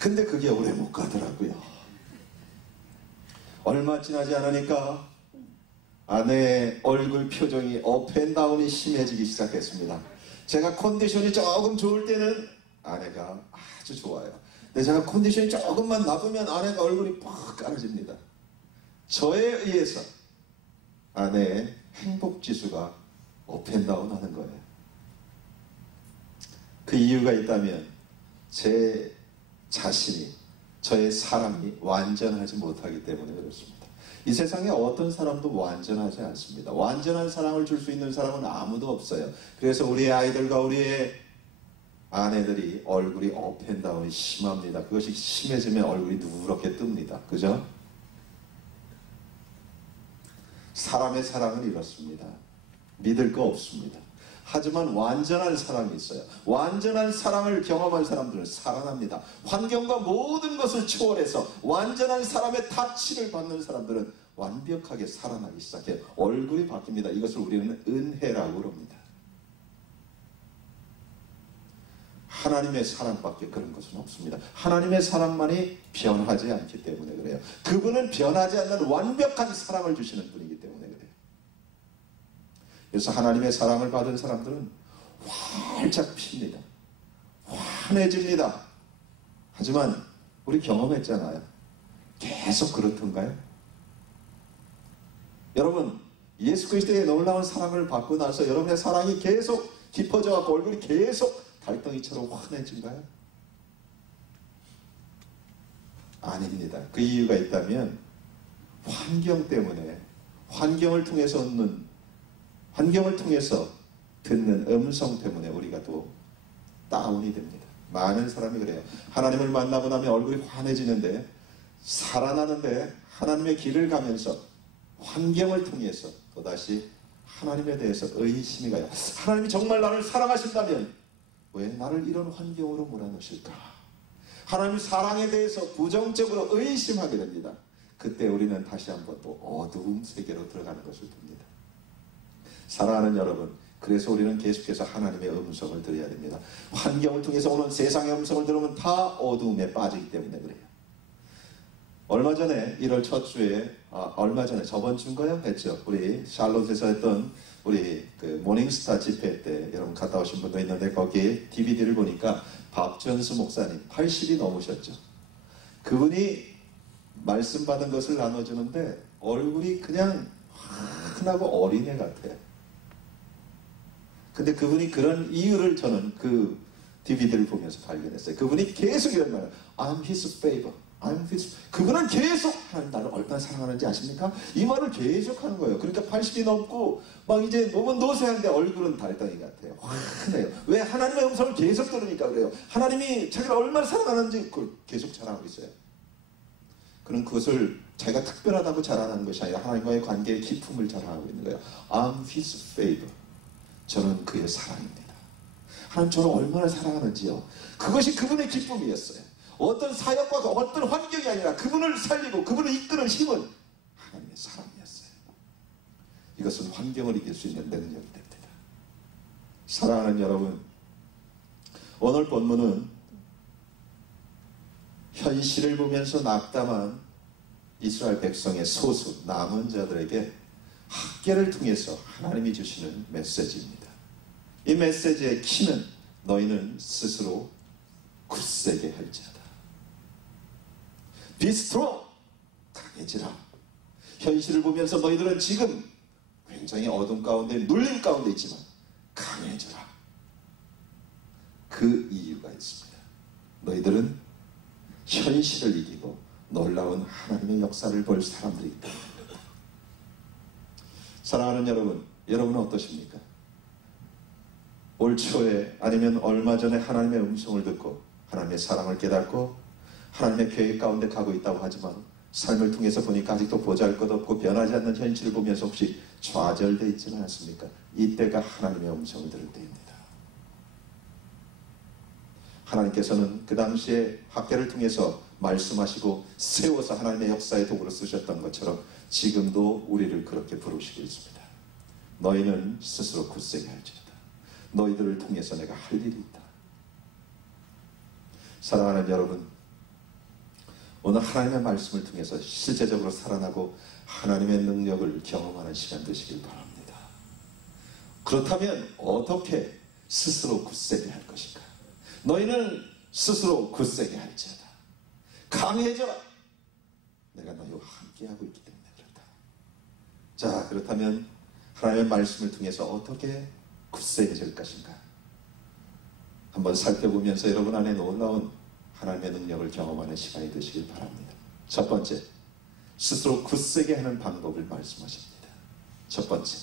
근데 그게 오래 못 가더라고요. 얼마 지나지 않으니까 아내의 얼굴 표정이 업앤다운이 심해지기 시작했습니다. 제가 컨디션이 조금 좋을 때는 아내가 아주 좋아요. 근데 제가 컨디션이 조금만 나쁘면 아내가 얼굴이 팍 까라집니다. 저에 의해서 아내의 행복지수가 업앤다운 하는 거예요. 그 이유가 있다면 제 자신이, 저의 사랑이 완전하지 못하기 때문에 그렇습니다. 이 세상에 어떤 사람도 완전하지 않습니다. 완전한 사랑을 줄 수 있는 사람은 아무도 없어요. 그래서 우리의 아이들과 우리의 아내들이 얼굴이 업앤다운이 심합니다. 그것이 심해지면 얼굴이 누렇게 뜹니다. 그죠? 사람의 사랑은 이렇습니다. 믿을 거 없습니다. 하지만 완전한 사랑이 있어요. 완전한 사랑을 경험한 사람들은 살아납니다. 환경과 모든 것을 초월해서 완전한 사람의 타치를 받는 사람들은 완벽하게 살아나기 시작해요. 얼굴이 바뀝니다. 이것을 우리는 은혜라고 그럽니다. 하나님의 사랑밖에 그런 것은 없습니다. 하나님의 사랑만이 변하지 않기 때문에 그래요. 그분은 변하지 않는 완벽한 사랑을 주시는 분이기 때문에 그래요. 그래서 하나님의 사랑을 받은 사람들은 활짝 핍니다. 환해집니다. 하지만 우리 경험했잖아요. 계속 그렇던가요? 여러분, 예수 그리스도의 놀라운 사랑을 받고 나서 여러분의 사랑이 계속 깊어져서 얼굴이 계속 달덩이처럼 환해진가요? 아닙니다. 그 이유가 있다면 환경 때문에, 환경을 통해서 듣는 음성 때문에 우리가 또 다운이 됩니다. 많은 사람이 그래요. 하나님을 만나고 나면 얼굴이 환해지는데, 살아나는데 하나님의 길을 가면서 환경을 통해서 또다시 하나님에 대해서 의심이 가요. 하나님이 정말 나를 사랑하신다면 왜 나를 이런 환경으로 몰아넣으실까? 하나님의 사랑에 대해서 부정적으로 의심하게 됩니다. 그때 우리는 다시 한번 또 어두운 세계로 들어가는 것을 봅니다. 사랑하는 여러분, 그래서 우리는 계속해서 하나님의 음성을 들어야 됩니다. 환경을 통해서 오는 세상의 음성을 들으면 다 어두움에 빠지기 때문에 그래요. 얼마 전에 1월 첫 주에, 얼마 전에 저번 주인가요? 했죠. 우리 샬롯에서 했던 우리 그 모닝스타 집회 때 여러분 갔다 오신 분도 있는데 거기에 DVD를 보니까 박전수 목사님 80이 넘으셨죠. 그분이 말씀 받은 것을 나눠주는데 얼굴이 그냥 환하고 어린애 같아요. 근데 그분이 그런 이유를 저는 그 DVD를 보면서 발견했어요. 그분이 계속 이런 말을, I'm his favor. 그분은 계속 하나님 나를 얼마나 사랑하는지 아십니까? 이 말을 계속 하는 거예요. 그러니까 80이 넘고 막 이제 몸은 노쇠한데 얼굴은 달덩이 같아요. 환해요. 왜? 하나님의 음성을 계속 들으니까 그래요. 하나님이 자기를 얼마나 사랑하는지 그걸 계속 자랑하고 있어요. 그는 그것을 자기가 특별하다고 자랑하는 것이 아니라 하나님과의 관계의 깊음을 자랑하고 있는 거예요. I'm his favor. 저는 그의 사랑입니다. 하나님 저를 얼마나 사랑하는지요. 그것이 그분의 기쁨이었어요. 어떤 사역과 어떤 환경이 아니라 그분을 살리고 그분을 이끄는 힘은 하나님의 사랑이었어요. 이것은 환경을 이길 수 있는 능력이 됩니다. 사랑하는 여러분, 오늘 본문은 현실을 보면서 낙담한 이스라엘 백성의 소수 남은 자들에게 학계를 통해서 하나님이 주시는 메시지입니다. 이 메시지의 키는 너희는 스스로 굳세게 할지어다. Be strong, 강해지라. 현실을 보면서 너희들은 지금 굉장히 어둠 가운데 눌림 가운데 있지만 강해져라. 그 이유가 있습니다. 너희들은 현실을 이기고 놀라운 하나님의 역사를 볼 사람들이 있다. 사랑하는 여러분, 여러분은 어떠십니까? 올 초에 아니면 얼마 전에 하나님의 음성을 듣고 하나님의 사랑을 깨닫고 하나님의 계획 가운데 가고 있다고 하지만 삶을 통해서 보니까 아직도 보잘것없고 변하지 않는 현실을 보면서 혹시 좌절되어 있지는 않습니까? 이때가 하나님의 음성을 들을 때입니다. 하나님께서는 그 당시에 학계를 통해서 말씀하시고 세워서 하나님의 역사의 도구로 쓰셨던 것처럼 지금도 우리를 그렇게 부르시고 있습니다. 너희는 스스로 굳세게 할지어다. 너희들을 통해서 내가 할 일이 있다. 사랑하는 여러분, 오늘 하나님의 말씀을 통해서 실제적으로 살아나고 하나님의 능력을 경험하는 시간 되시길 바랍니다. 그렇다면 어떻게 스스로 굳세게 할 것인가? 너희는 스스로 굳세게 할지어다. 강해져라. 내가 너희와 함께하고 있기 때문에 그렇다. 자, 그렇다면 하나님의 말씀을 통해서 어떻게 굳세해질 것인가? 한번 살펴보면서 여러분 안에 놀라운 하나님의 능력을 경험하는 시간이 되시길 바랍니다. 첫 번째, 스스로 굳세게 하는 방법을 말씀하십니다. 첫 번째,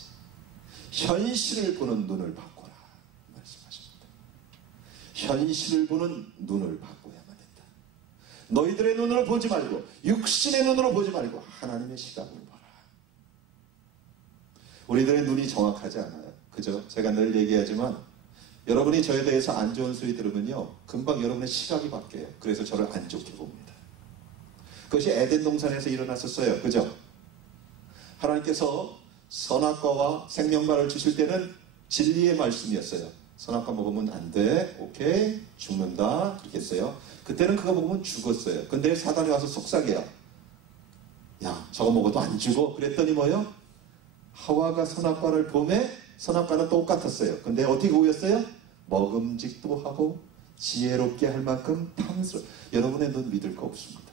현실을 보는 눈을 바꿔라 말씀하십니다. 현실을 보는 눈을 바꿔야만 된다. 너희들의 눈으로 보지 말고, 육신의 눈으로 보지 말고 하나님의 시각을 봐라. 우리들의 눈이 정확하지 않아요. 그죠? 제가 늘 얘기하지만 여러분이 저에 대해서 안 좋은 소리 들으면요, 금방 여러분의 시각이 바뀌어요. 그래서 저를 안 좋게 봅니다. 그것이 에덴 동산에서 일어났었어요. 그죠? 하나님께서 선악과와 생명과를 주실 때는 진리의 말씀이었어요. 선악과 먹으면 안 돼. 오케이. 죽는다. 그렇게 했어요. 그때는 그거 먹으면 죽었어요. 근데 사단이 와서 속삭여요. 야, 저거 먹어도 안 죽어. 그랬더니 뭐요? 하와가 선악과를 보매 선악과는 똑같았어요. 근데 어떻게 보였어요? 먹음직도 하고 지혜롭게 할 만큼 탐스러워. 여러분의 눈 믿을 거 없습니다.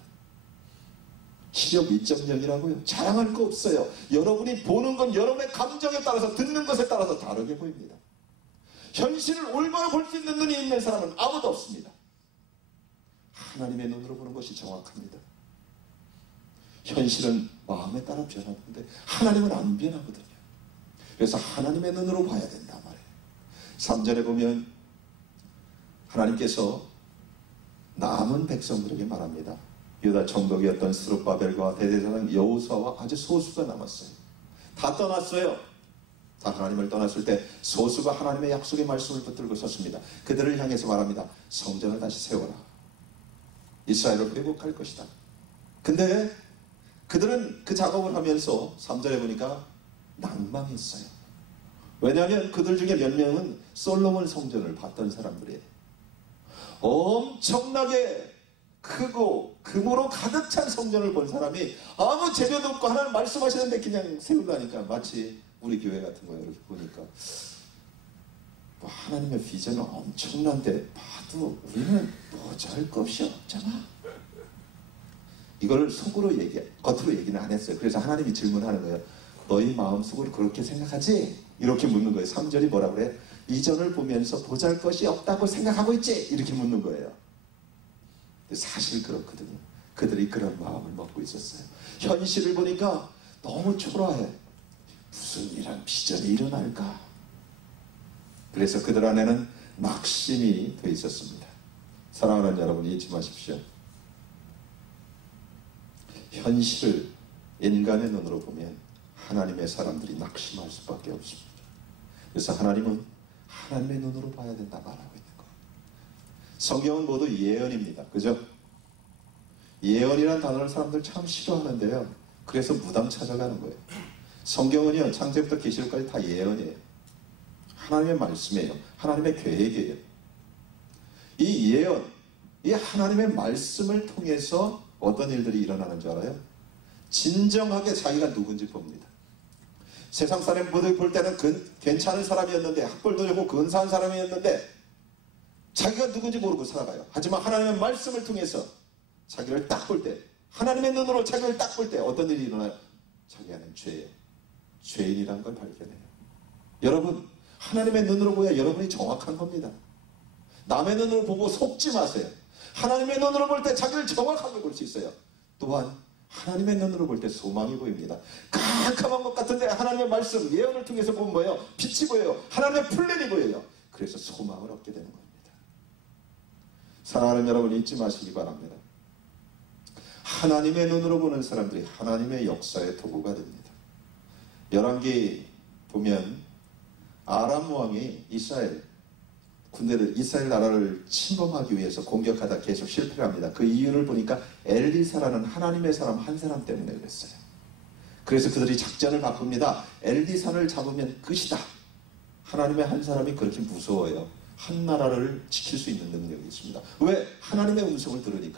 시력 2.0이라고요. 자랑할 거 없어요. 여러분이 보는 건 여러분의 감정에 따라서, 듣는 것에 따라서 다르게 보입니다. 현실을 올바로 볼 수 있는 눈이 있는 사람은 아무도 없습니다. 하나님의 눈으로 보는 것이 정확합니다. 현실은 마음에 따라 변하는데 하나님은 안 변하거든요. 그래서 하나님의 눈으로 봐야 된다 말이에요. 3절에 보면 하나님께서 남은 백성들에게 말합니다. 유다 총독이었던 스룹바벨과 대제사장 여호수아와 아주 소수가 남았어요. 다 떠났어요. 다 하나님을 떠났을 때 소수가 하나님의 약속의 말씀을 붙들고 섰습니다. 그들을 향해서 말합니다. 성전을 다시 세워라. 이스라엘을 회복할 것이다. 근데 그들은 그 작업을 하면서 3절에 보니까 낭망했어요. 왜냐하면 그들 중에 몇 명은 솔로몬 성전을 봤던 사람들이에요. 엄청나게 크고 금으로 가득 찬 성전을 본 사람이 아무 재료도 없고 하나님 말씀하시는데 그냥 세우려니까 마치 우리 교회 같은 거예요. 이렇게 보니까 뭐 하나님의 비전은 엄청난데 봐도 우리는 보잘것이 없잖아. 이걸 속으로 겉으로 얘기는 안 했어요. 그래서 하나님이 질문하는 거예요. 너희 마음속으로 그렇게 생각하지? 이렇게 묻는 거예요. 3절이 뭐라 그래? 이전을 보면서 보잘것이 없다고 생각하고 있지? 이렇게 묻는 거예요. 사실 그렇거든요. 그들이 그런 마음을 먹고 있었어요. 현실을 보니까 너무 초라해. 무슨 이런 비전이 일어날까? 그래서 그들 안에는 낙심이 돼 있었습니다. 사랑하는 여러분, 잊지 마십시오. 현실을 인간의 눈으로 보면 하나님의 사람들이 낙심할 수밖에 없습니다. 그래서 하나님은 하나님의 눈으로 봐야 된다 말하고 있는 거예요. 성경은 모두 예언입니다. 그죠? 예언이라는 단어를 사람들 참 싫어하는데요. 그래서 무당 찾아가는 거예요. 성경은요, 창세부터 계시록까지 다 예언이에요. 하나님의 말씀이에요. 하나님의 계획이에요. 이 예언, 이 하나님의 말씀을 통해서 어떤 일들이 일어나는 줄 알아요? 진정하게 자기가 누군지 봅니다. 세상 사람들이 볼 때는 괜찮은 사람이었는데, 학벌도 좋고 근사한 사람이었는데 자기가 누군지 모르고 살아가요. 하지만 하나님의 말씀을 통해서 자기를 딱 볼 때, 하나님의 눈으로 자기를 딱 볼 때 어떤 일이 일어나요? 자기가 는 죄예요. 죄인이란 걸 발견해요. 여러분, 하나님의 눈으로 보야 여러분이 정확한 겁니다. 남의 눈으로 보고 속지 마세요. 하나님의 눈으로 볼 때 자기를 정확하게 볼 수 있어요. 또한 하나님의 눈으로 볼 때 소망이 보입니다. 깜깜한 것 같은데 하나님의 말씀, 예언을 통해서 보면 뭐예요? 빛이 보여요. 하나님의 플랜이 보여요. 그래서 소망을 얻게 되는 겁니다. 사랑하는 여러분, 잊지 마시기 바랍니다. 하나님의 눈으로 보는 사람들이 하나님의 역사의 도구가 됩니다. 열왕기 보면 아람 왕이 이스라엘 나라를 침범하기 위해서 공격하다 계속 실패를 합니다. 그 이유를 보니까 엘리사라는 하나님의 사람 한 사람 때문에 그랬어요. 그래서 그들이 작전을 바꿉니다. 엘리사를 잡으면 끝이다. 하나님의 한 사람이 그렇게 무서워요. 한 나라를 지킬 수 있는 능력이 있습니다. 왜? 하나님의 음성을 들으니까.